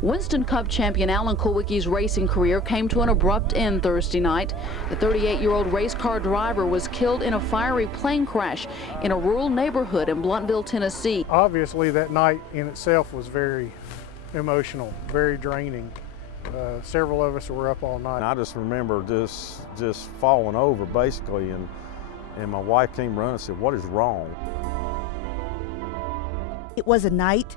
Winston Cup champion Alan Kulwicki's racing career came to an abrupt end Thursday night. The 38-year-old race car driver was killed in a fiery plane crash in a rural neighborhood in Blountville, Tennessee. Obviously, that night in itself was very emotional, very draining. Several of us were up all night. I just remember just falling over basically, and my wife came running and said, "What is wrong?" It was a night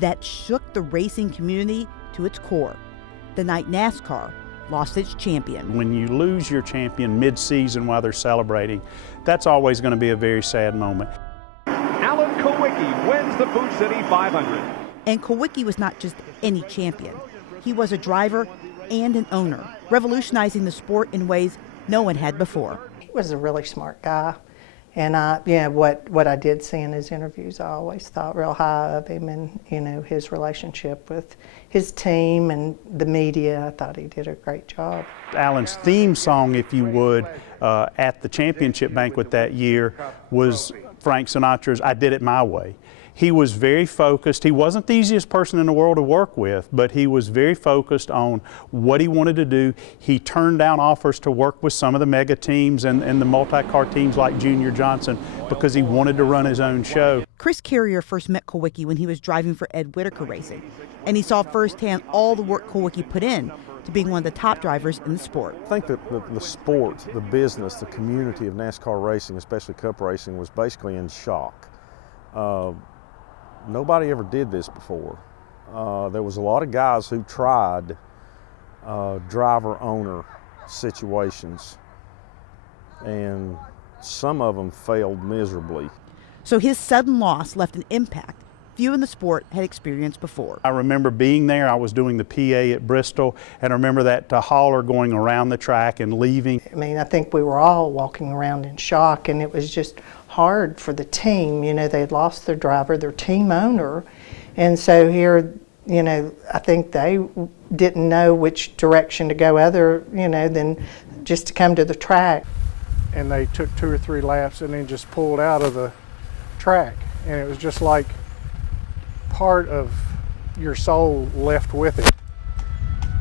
that shook the racing community to its core. The night NASCAR lost its champion. When you lose your champion mid-season while they're celebrating, that's always going to be a very sad moment. Alan Kulwicki wins the Food City 500. And Kulwicki was not just any champion. He was a driver and an owner, revolutionizing the sport in ways no one had before. He was a really smart guy. And what I did see in his interviews, I always thought real high of him, and his relationship with his team and the media. I thought he did a great job. Alan's theme song, if you would, at the championship banquet that year was Frank Sinatra's "I Did It My Way." He was very focused. He wasn't the easiest person in the world to work with, but he was very focused on what he wanted to do. He turned down offers to work with some of the mega teams and the multi-car teams like Junior Johnson because he wanted to run his own show. Chris Carrier first met Kulwicki when he was driving for Ed Whitaker Racing, and he saw firsthand all the work Kulwicki put in to being one of the top drivers in the sport. I think that the sport, the business, the community of NASCAR racing, especially Cup racing, was basically in shock. Nobody ever did this before. There was a lot of guys who tried driver-owner situations, and some of them failed miserably. So his sudden loss left an impact few in the sport had experienced before. I remember being there. I was doing the PA at Bristol, and I remember that hauler going around the track and leaving. I mean, I think we were all walking around in shock, and it was just hard for the team. They had lost their driver, their team owner, and so here, I think they didn't know which direction to go other, than just to come to the track. And they took 2 or 3 laps and then just pulled out of the track, and it was just like part of your soul left with it,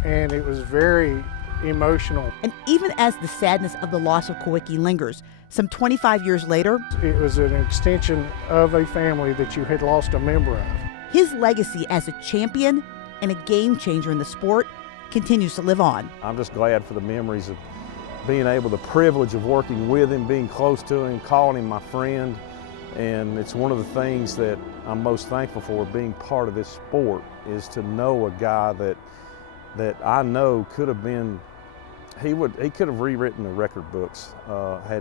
and it was very emotional. And even as the sadness of the loss of Kulwicki lingers, some 25 years later, it was an extension of a family that you had lost a member of. His legacy as a champion and a game changer in the sport continues to live on. I'm just glad for the memories of being able, the privilege of working with him, being close to him, calling him my friend. And it's one of the things that I'm most thankful for, being part of this sport, is to know a guy that I know could have been, he could have rewritten the record books had